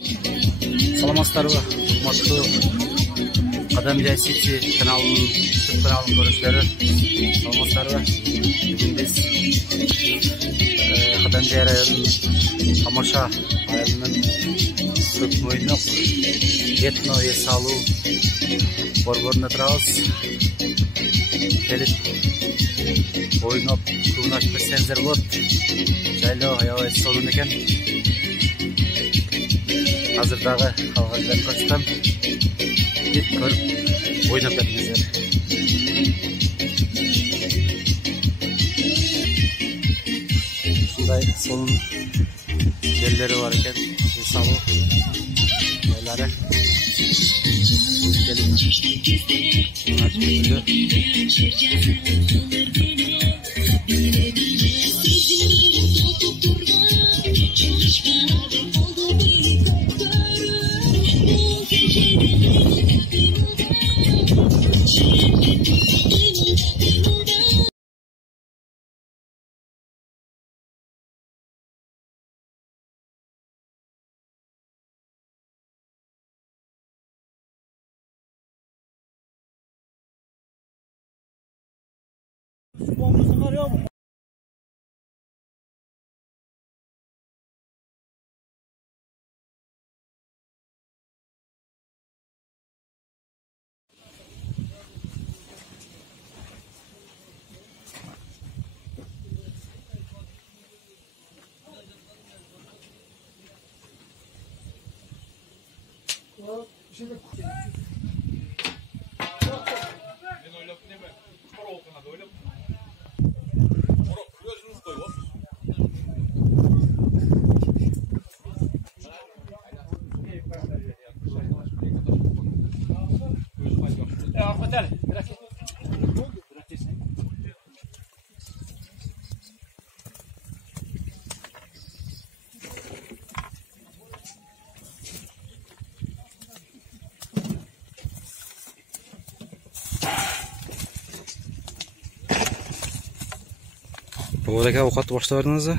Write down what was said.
Саламатсыздарбы, урматтуу Кадам Жай Сити каналынын көрүүчүлөрү. Саламатсыздарбы. Бүгүн биз Кадам Жай районунун Тамаша айылынын көк мойнок этно эс алуу борборунда турабыз. Келип ойноп күн ачып берсеңиздер болот. Жайлоо аябай сонун экен. Азыр дагы калгандар көрсөтөм. Кеп көрүп ойноп бериңиздер. Ушундай сонун жерлери бар экен. Эс алуу жайлары. Келип күн ачып бериңиздер. Бул эке оокатты баштап бердиңизби?